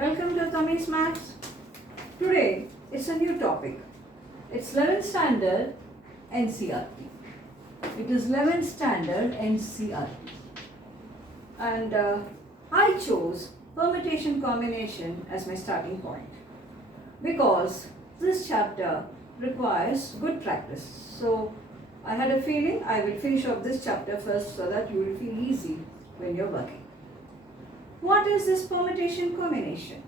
Welcome to Tammy's Maths. Today it's a new topic. It's 11th standard NCERT. It is 11th standard NCERT. And I chose permutation combination as my starting point because this chapter requires good practice. So I had a feeling I will finish off this chapter first so that you will feel easy when you're working. What is this permutation combination?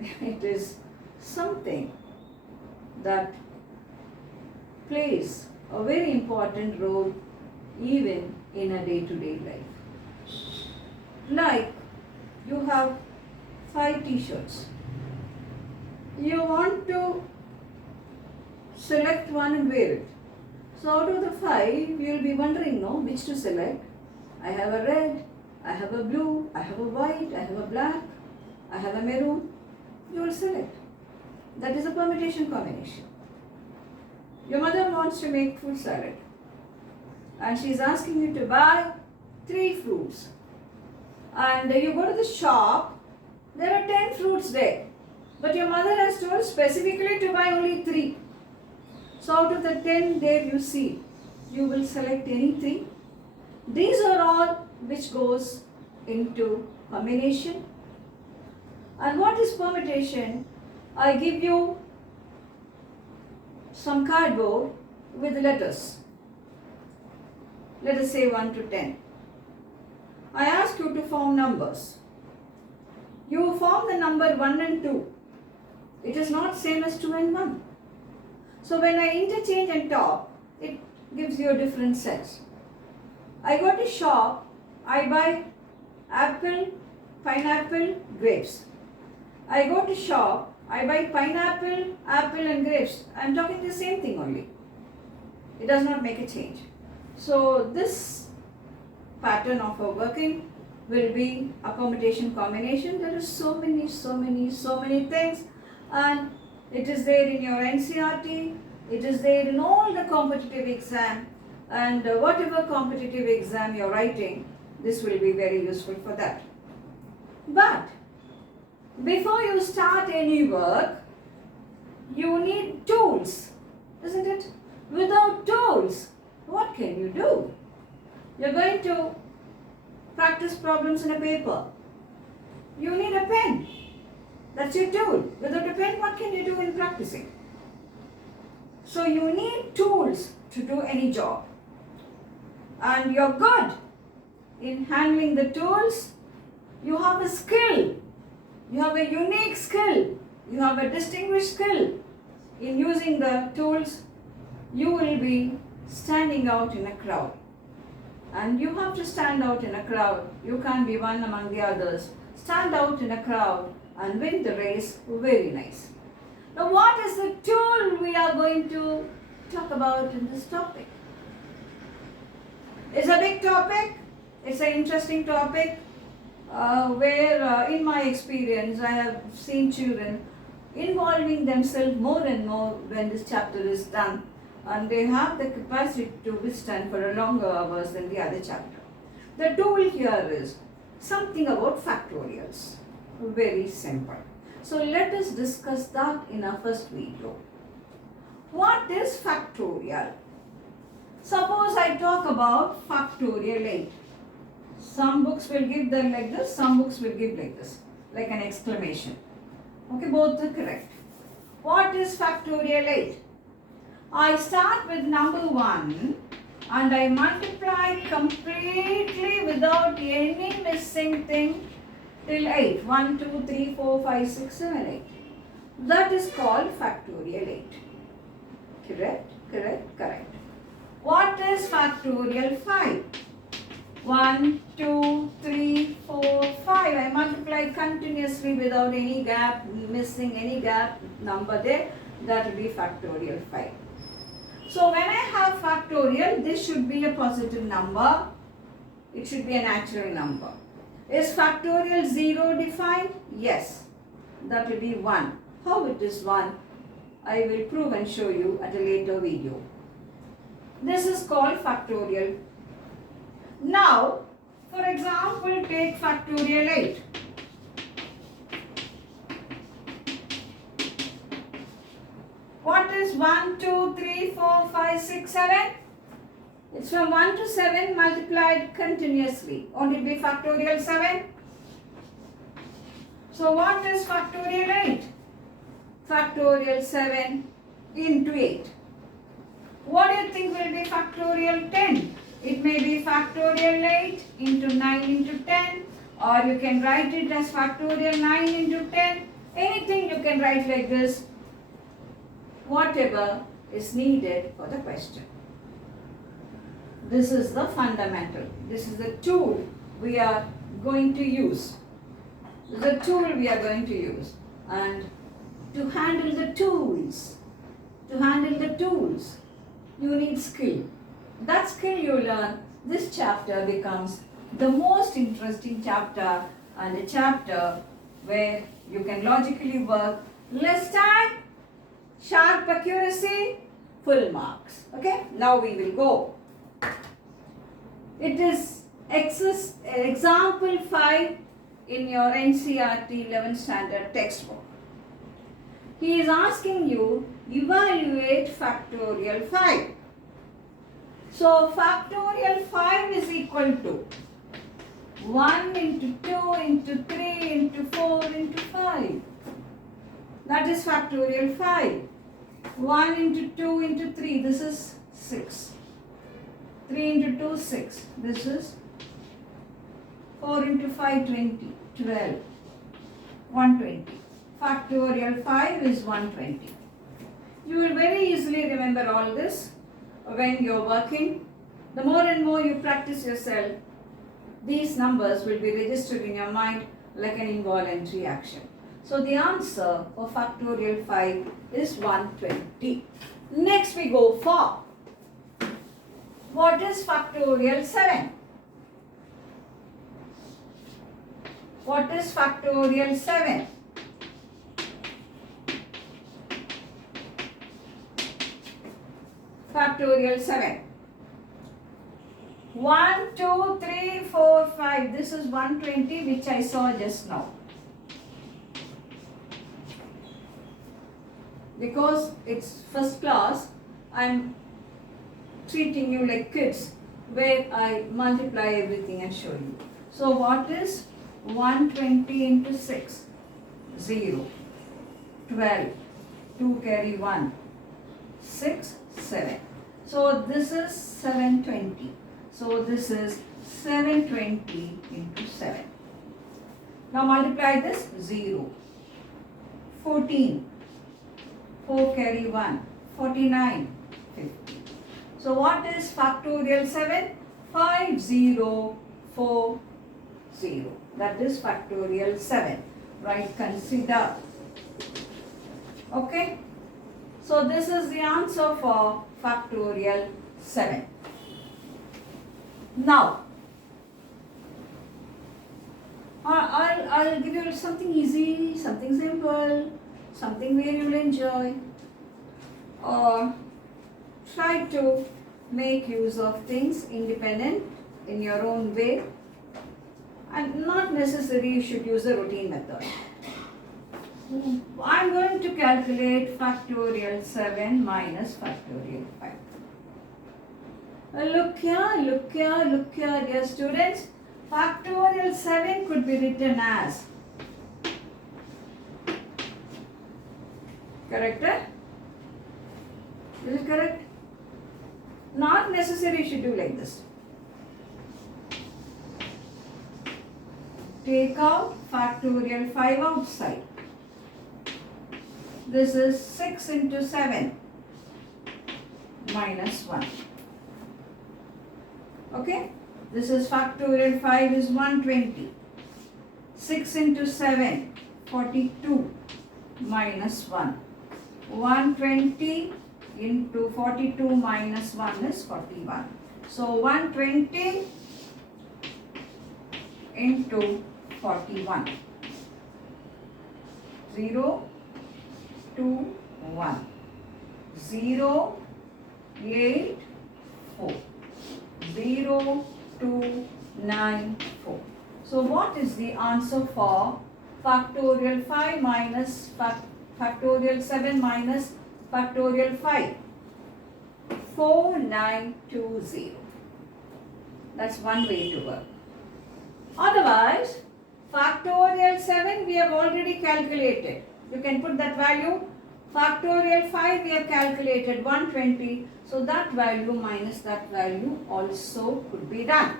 It is something that plays a very important role even in a day-to-day life. Like you have 5 t-shirts. You want to select one and wear it. So out of the 5, you will be wondering, no, which to select. I have a red, I have a blue, I have a white, I have a black, I have a maroon. You will select. That is a permutation combination. Your mother wants to make fruit salad and she is asking you to buy 3 fruits. And you go to the shop, there are 10 fruits there. But your mother has told specifically to buy only 3. So out of the 10 there you see, you will select anything. These are all which goes into combination. And what is permutation? I give you some cardboard with letters. Let us say 1 to 10. I ask you to form numbers. You form the number 1 and 2. It is not same as 2 and 1. So when I interchange and talk, it gives you a different sense. I go to shop, I buy apple, pineapple, grapes. I go to shop, I buy pineapple, apple and grapes. I am talking the same thing only. It does not make a change. So this pattern of our working will be a permutation combination. There are so many things, and it is there in your NCERT, it is there in all the competitive exam, and whatever competitive exam you are writing, this will be very useful for that. But before you start any work, you need tools, isn't it? Without tools, what can you do? You're going to practice problems in a paper. You need a pen. That's your tool. Without a pen, what can you do in practicing? So you need tools to do any job. And you're good in handling the tools. You have a skill. You have a unique skill. You have a distinguished skill in using the tools. You will be standing out in a crowd. And you have to stand out in a crowd. You can't be one among the others. Stand out in a crowd and win the race. Very nice. Now what is the tool we are going to talk about in this topic? It's a big topic. It's an interesting topic where in my experience I have seen children involving themselves more and more when this chapter is done, and they have the capacity to withstand for a longer hours than the other chapter. The tool here is something about factorials. Very simple. So let us discuss that in our first video. What is factorial? Suppose I talk about factorial 8. Some books will give them like this, some books will give like this, like an exclamation. Okay, both are correct. What is factorial 8? I start with number 1 and I multiply completely without any missing thing till 8. 1, 2, 3, 4, 5, 6, 7, 8. That is called factorial 8. Correct, correct, correct. What is factorial 5? 1, 2, 3, 4, 5. I multiply continuously without any gap, missing any gap number there. That will be factorial 5. So when I have factorial, this should be a positive number. It should be a natural number. Is factorial 0 defined? Yes. That will be 1. How it is 1? I will prove and show you at a later video. This is called factorial. Now, for example, take factorial 8. 1, 2, 3, 4, 5, 6, 7. It's from 1 to 7 multiplied continuously. Won't it be factorial 7? So what is factorial 8? Factorial 7 into 8. What do you think will be factorial 10? It may be factorial 8 into 9 into 10, or you can write it as factorial 9 into 10. Anything you can write like this, whatever is needed for the question. This is the fundamental. This is the tool we are going to use. This is the tool we are going to use. And to handle the tools, you need skill. That skill you learn, this chapter becomes the most interesting chapter, and a chapter where you can logically work, less time, sharp accuracy, full marks. Okay, now we will go. It is example 5 in your NCERT 11th standard textbook. He is asking you, evaluate factorial 5. So factorial 5 is equal to 1 into 2 into 3 into 4 into 5. That is factorial 5. 1 into 2 into 3, this is 6. 3 into 2, 6. This is 4 into 5, 20, 12, 120. Factorial 5 is 120. You will very easily remember all this when you are working. The more and more you practice yourself, these numbers will be registered in your mind like an involuntary action. So the answer for factorial 5 is 120. Next we go for, what is factorial 7? What is factorial 7? Factorial 7. 1, 2, 3, 4, 5. This is 120, which I saw just now. Because it's first class, I'm treating you like kids, where I multiply everything and show you. So what is 120 into 6? 0. 12. 2 carry 1. 6, 7. So this is 720. So this is 720 into 7. Now multiply this, 0. 14. 4 carry 1. 49. 50. So what is factorial 7? 5040. That is factorial 7. Right, consider. Okay. So this is the answer for factorial 7. Now, I'll give you something easy, something simple, something where you'll enjoy, or try to make use of things independent in your own way, and not necessarily you should use a routine method. I'm going to calculate factorial 7 minus factorial 5. Look here, dear students. Factorial 7 could be written as, correct? Is it correct? Not necessary you should do like this. Take out factorial 5 outside. This is 6 into 7 minus 1. Okay? This is factorial 5 is 120. 6 into 7, 42 minus 1. 120 into 42 minus 1 is 41. So 120 into 41. 0, 2, 1. 0, 8, 4. 0, 2, 9, 4. So what is the answer for factorial 5 minus factorial 7 minus factorial 5? 4920. That's one way to work. Otherwise, factorial 7 we have already calculated. You can put that value. Factorial 5 we have calculated 120. So that value minus that value also could be done.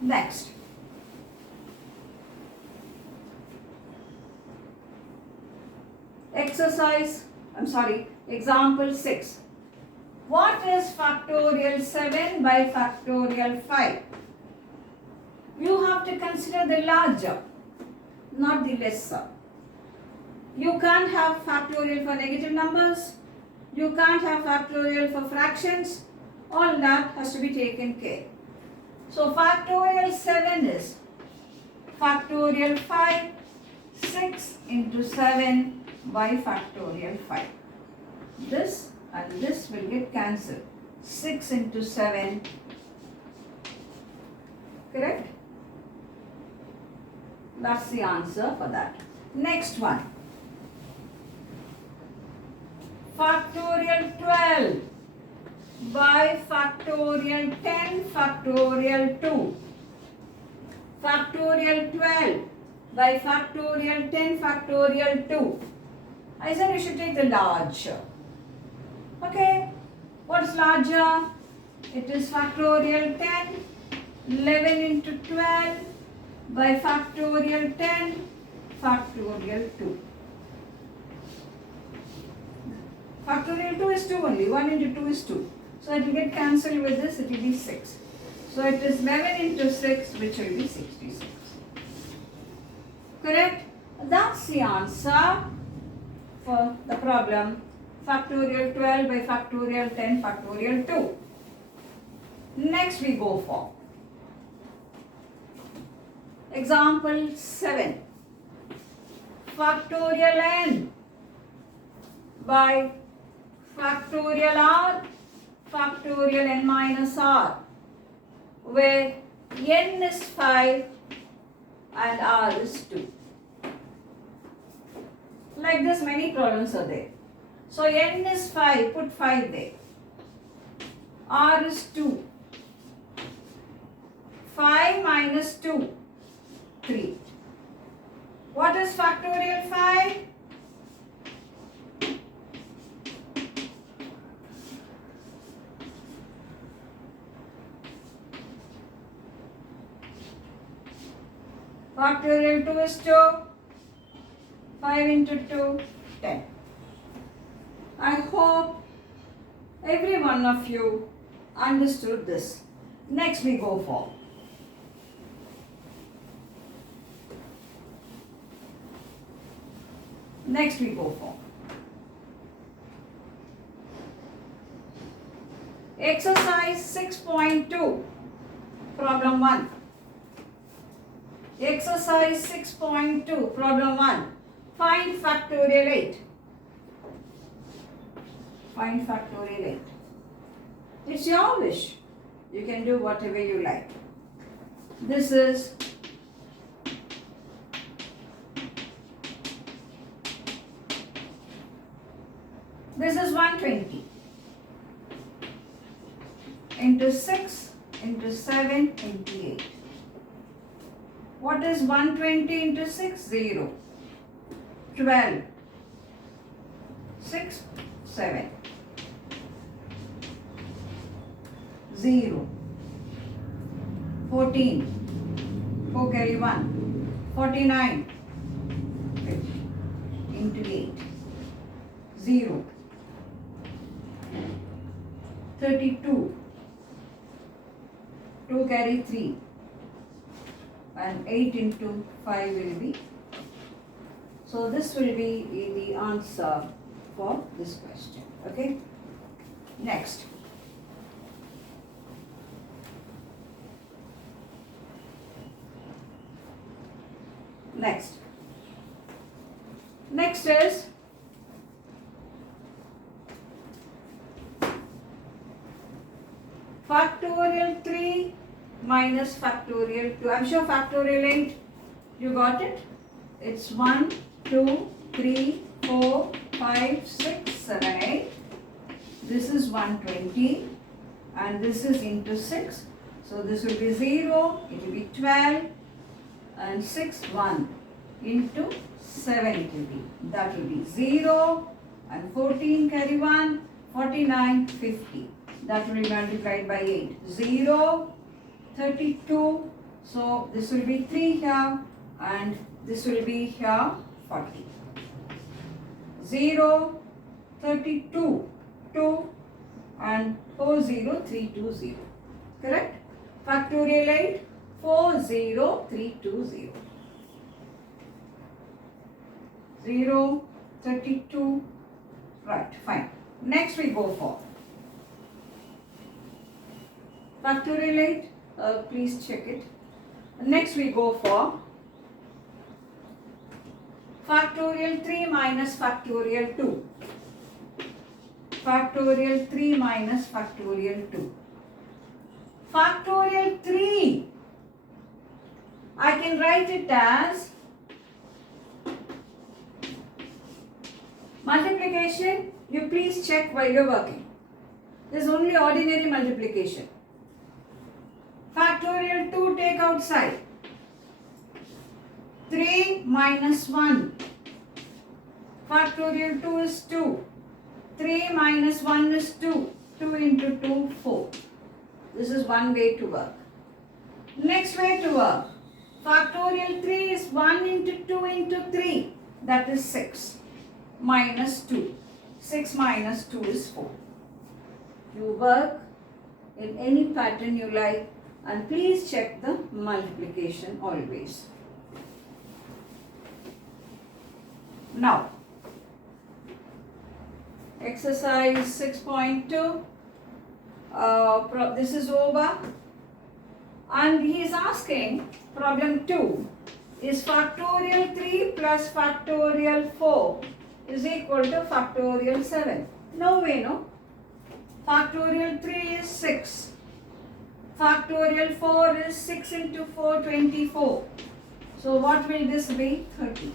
Next. Example 6. What is factorial 7 by factorial 5? You have to consider the larger, not the lesser. You can't have factorial for negative numbers. You can't have factorial for fractions. All that has to be taken care. So factorial 7 is factorial 5, 6 into 7 by factorial 5. This and this will get cancelled. 6 into 7, correct? That's the answer for that. Next one. Factorial 12 by factorial 10 factorial 2. Factorial 12 by factorial 10 factorial 2. I said you should take the larger. Okay, what is larger? It is factorial 10, 11 into 12 by factorial 10 factorial 2. Factorial 2 is 2 only, 1 into 2 is 2. So it will get cancelled with this, it will be 6. So it is 11 into 6 which will be 66. Correct? That's the answer for the problem factorial 12 by factorial 10 factorial 2. Next we go for example 7. Factorial n by factorial r factorial n minus r, where n is 5 and r is 2. Like this many problems are there. So n is 5, put 5 there. R is 2. 5 minus 2, 3. What is factorial 5? Factorial 2 is 2. 5 into 2, 10. I hope every one of you understood this. Next we go for exercise 6.2, problem 1. Exercise 6.2, problem 1. Find factorial 8. Find factorial 8. It's your wish. You can do whatever you like. This is This is 120 into 6 into 7 into 8. What is 120 into 6? 0. 12. 6, 7. 0. 14. 4 carry 1. 49. 50. Into 8. 0. 32. 2 carry 3. And 8 into 5 will be. So this will be the answer for this question. Okay. Next. Next is factorial 3 minus factorial 2. I'm sure factorial 8, you got it? It's 1, 2, 3, 4, 5, 6, 7, 8. This is 120 and this is into 6. So this will be 0, it will be 12 and 6, 1 into 7 it will be. That will be 0 and 14 carry 1, 49, 50. That will be multiplied by 8. 0, 32. So this will be 3 here and this will be here 40. 0, 32, 2 and 40320. Correct? Factorial 8, 40320. 0, 32. Right, fine. Next we go for factorial 8. Please check it. Next we go for factorial 3 minus factorial 2. Factorial 3 minus factorial 2. Factorial 3, I can write it as multiplication. You please check while you are working. This is only ordinary multiplication. Factorial 2 take outside. 3 minus 1. Factorial 2 is 2. 3 minus 1 is 2. 2 into 2, 4. This is one way to work. Next way to work. Factorial 3 is 1 into 2 into 3. That is 6. Minus 2. 6 minus 2 is 4. You work in any pattern you like and please check the multiplication always. Now, exercise 6.2. This is over and he is asking problem 2 is factorial 3 plus factorial 4 is equal to factorial 7. No way, no? Factorial 3 is 6. Factorial 4 is 6 into 4, 24. So what will this be? 30.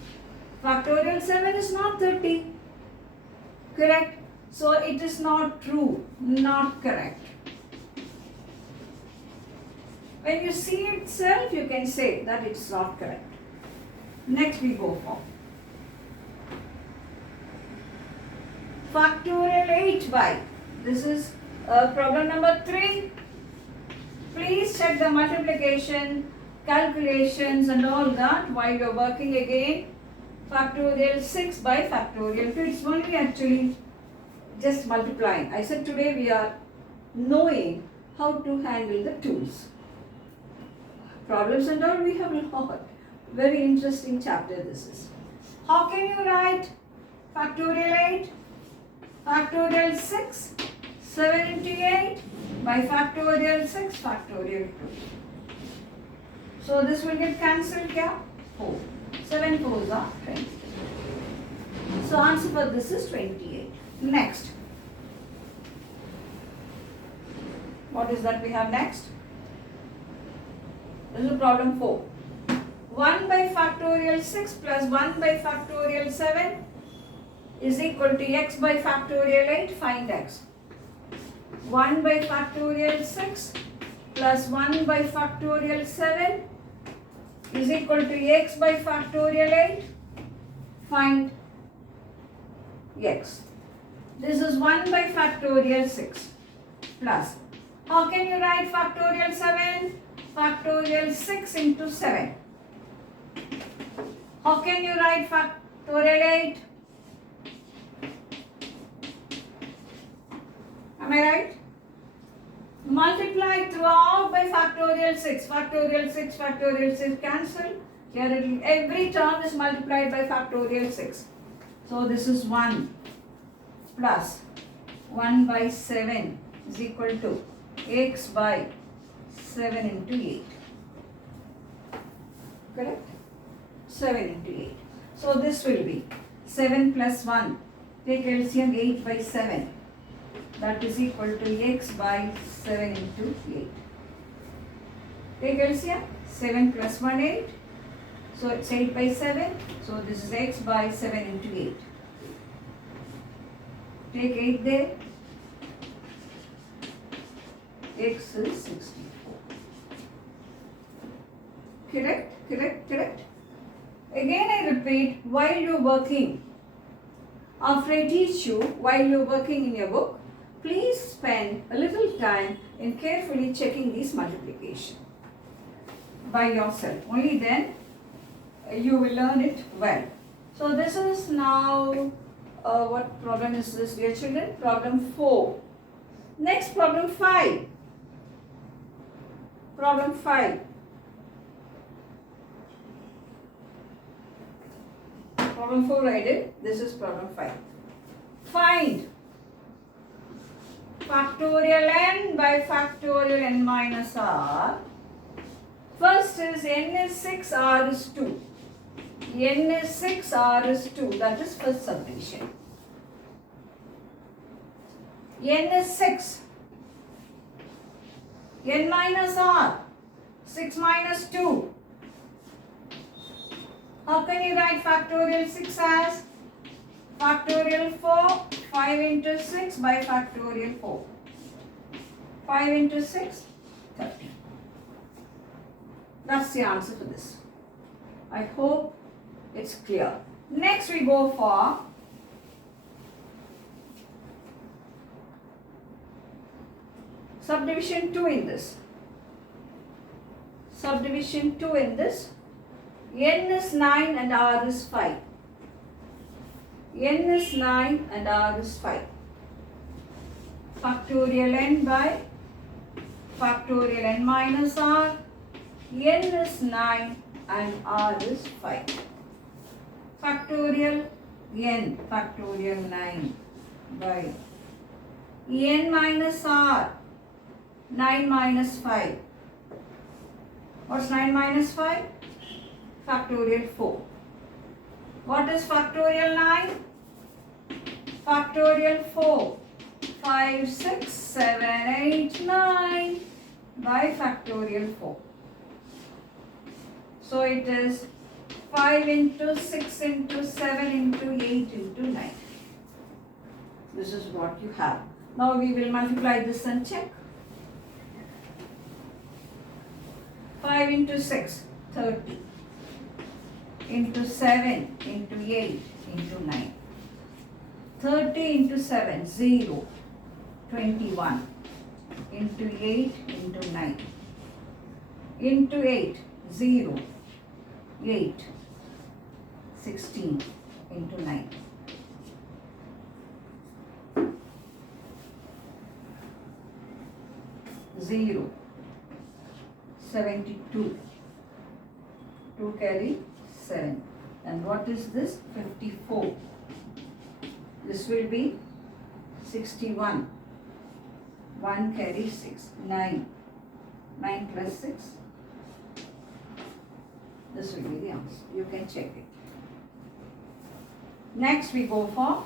Factorial 7 is not 30. Correct? So it is not true, not correct. When you see itself, you can say that it's not correct. Next we go for factorial 8 by. This is problem number 3. Please check the multiplication, calculations and all that while you're working again. Factorial 6 by factorial 2. It's only actually just multiplying. I said today we are knowing how to handle the tools. Problems and all we have a lot. Very interesting chapter this is. How can you write factorial 8? Factorial 6, 7 into 8 by factorial 6, factorial 2. So this will get cancelled here. 4. 7 4s are 20. So answer for this is 28. Next. What is that we have next? This is problem 4. 1 by factorial 6 plus 1 by factorial 7 is equal to x by factorial 8. Find x. 1 by factorial 6 plus 1 by factorial 7 is equal to x by factorial 8. Find x. This is 1 by factorial 6 plus. How can you write factorial 7? Factorial 6 into 7. How can you write factorial 8? Am I right? Multiply throughout by factorial 6. Factorial 6, factorial 6 cancel. Here every term is multiplied by factorial 6. So this is 1 plus 1 by 7 is equal to x by 7 into 8. Correct? 7 into 8. So this will be 7 plus 1. Take LCM 8 by 7. That is equal to x by 7 into 8. Take LCM 7 plus 1 8. So it's 8 by 7. So this is x by 7 into 8. Take 8 there. x is 64. Correct. Again I repeat, while you're working, after I teach you, while you're working in your book, please spend a little time in carefully checking these multiplication by yourself. Only then you will learn it well. So this is now, what problem is this, dear children? Problem 4. Next, problem 5. Problem 5. Problem 4 I did. This is problem 5. Find factorial n by factorial n minus r. First is n is 6, r is 2. N is 6, r is 2. That is first subdivision. N is 6. N minus r. 6 minus 2. How can you write factorial 6 as? Factorial 4. 5 into 6 by factorial 4. 5 into 6, 30. That's the answer for this. I hope it's clear. Next we go for subdivision 2 in this. Subdivision 2 in this. N is 9 and r is 5. N is 9 and r is 5. Factorial n by factorial n minus r. N is 9 and r is 5. Factorial n, factorial 9 by n minus r. 9 minus 5. What's 9 minus 5? Factorial 4. What is factorial 9? Factorial 4. 5, 6, 7, 8, 9 by factorial 4. So it is 5 into 6 into 7 into 8 into 9. This is what you have. Now we will multiply this and check. 5 into 6, 30. Into 7 into 8 into 9. 30 into 7, 0. 21. Into 8 into 9. Into 8, 0. 8. 16 into 9. Zero. 72. 2 carry 7. And what is this? 54. This will be 61. 1 carry 6. 9. 9 plus 6. This will be the answer. You can check it. Next we go for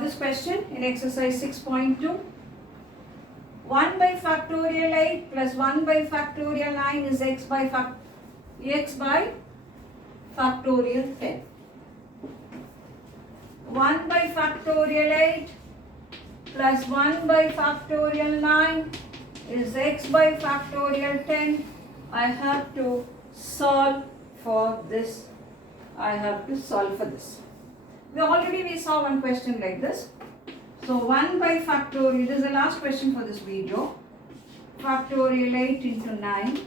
this question in exercise 6.2. 1 by factorial 8 plus 1 by factorial 9 is x by factorial 10. 1 by factorial 8 plus 1 by factorial 9 is x by factorial 10. I have to solve for this. We saw one question like this. So 1 by factorial, this is the last question for this video. Factorial 8 into 9.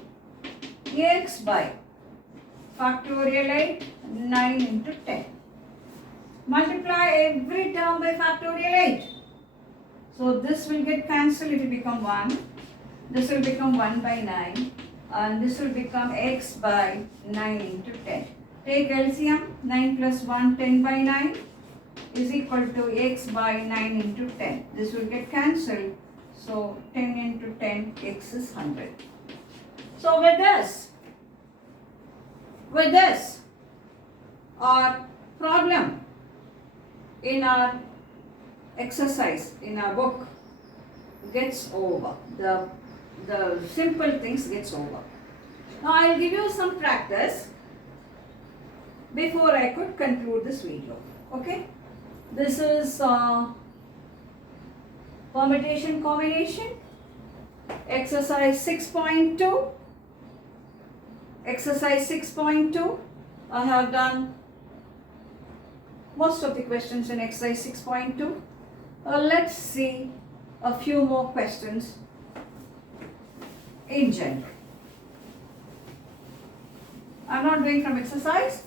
X by factorial 8, 9 into 10. Multiply every term by factorial 8. So this will get cancelled, it will become 1. This will become 1 by 9. And this will become x by 9 into 10. Take LCM, 9 plus 1, 10 by 9 is equal to x by 9 into 10. This will get cancelled. So 10 into 10, x is 100. So with this, our problem in our exercise, in our book, gets over. The simple things gets over. Now I will give you some practice before I could conclude this video. Okay? This is Permutation combination. Exercise 6.2. Exercise 6.2. I have done most of the questions in exercise 6.2. Let's see a few more questions in general. I'm not doing from exercise,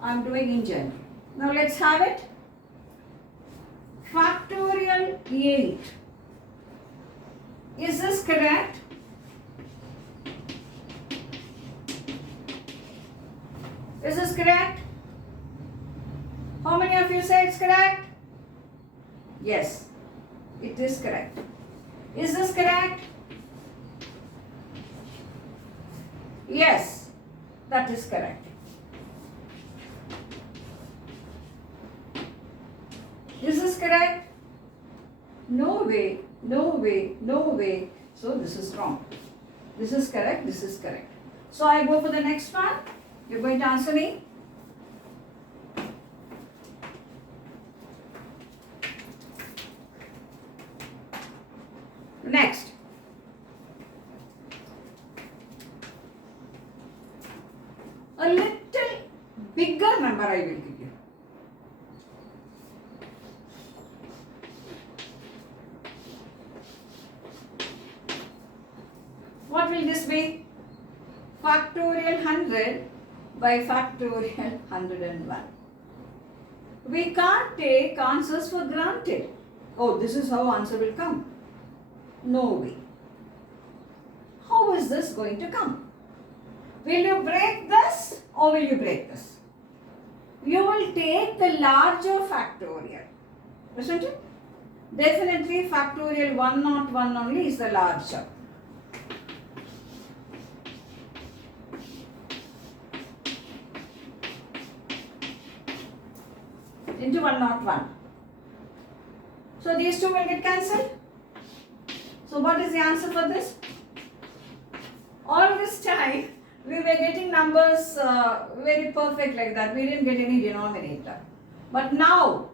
I'm doing in general. Now let's have it. Factorial 8. Is this correct? Is this correct? How many of you say it's correct? Yes, it is correct. Is this correct? Yes, that is correct. Is this correct? No way, no way, no way. So this is wrong. This is correct, this is correct. So I go for the next one. You're going to answer me. Next. A little bigger number I will give you. What will this be? Factorial 100 by factorial 101. We can't take answers for granted. Oh, this is how answer will come. No way. How is this going to come? Will you break this or will you break this? You will take the larger factorial, isn't it? Definitely factorial 101 only is the larger. Into 101. So these two will get cancelled. So what is the answer for this? All this time we were getting numbers very perfect like that. We didn't get any denominator. But now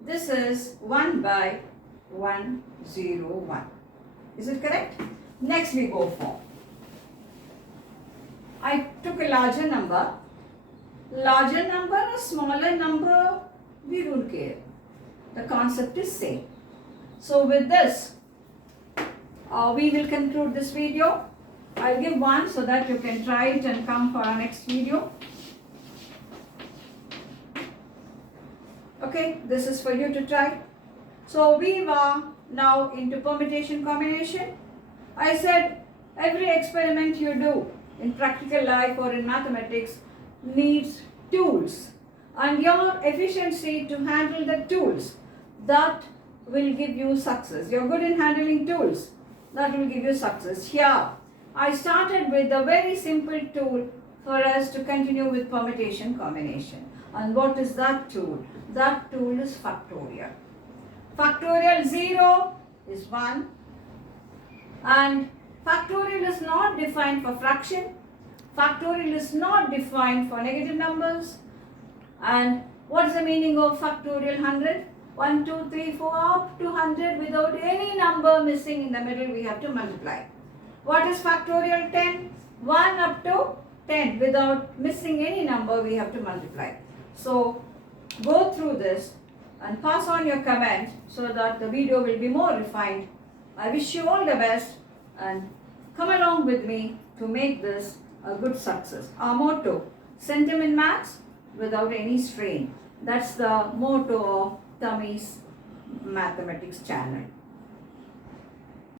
this is 1 by 101. Is it correct? Next we go for. I took a larger number. Larger number or smaller number, we don't care. The concept is same. So with this, we will conclude this video. I'll give one so that you can try it and come for our next video. Okay, this is for you to try. So we were now into permutation combination. I said every experiment you do in practical life or in mathematics needs tools, and your efficiency to handle the tools, that will give you success. You're good in handling tools, that will give you success. Here I started with a very simple tool for us to continue with permutation combination. And what is that tool? That tool is factorial. Factorial 0 is 1, and factorial is not defined for fraction. Factorial is not defined for negative numbers. And what's the meaning of factorial 100? 1, 2, 3, 4 up to 100 without any number missing in the middle, we have to multiply. What is factorial 10? 1 up to 10 without missing any number, we have to multiply. So go through this and pass on your comment so that the video will be more refined. I wish you all the best and come along with me to make this a good success. Our motto, sentiment maths without any strain. That's the motto of Tammy's Mathematics channel.